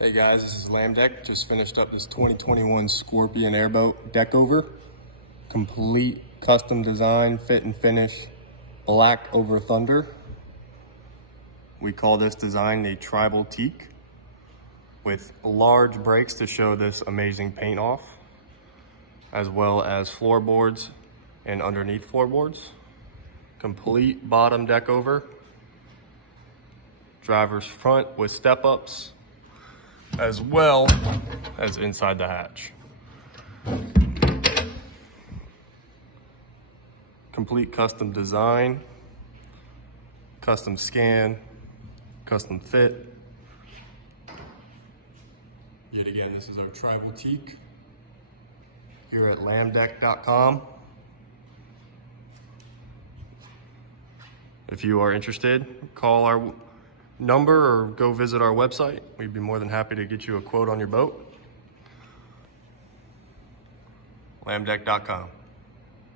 Hey guys, this is LAMDeck. Just finished up this 2021 Scorpion Airboat deck over. Complete custom design, fit and finish, black over thunder. We call this design the Tribal Teak, with large brakes to show this amazing paint off, as well as floorboards and underneath floorboards. Complete bottom deck over. Driver's front with step-ups, as well as inside the hatch. Complete custom design, custom scan, custom fit. Yet again, this is our Tribal Teak here at LAMDeck.com. If you are interested, call our number or go visit our website. We'd be more than happy to get you a quote on your boat. LAMDeck.com.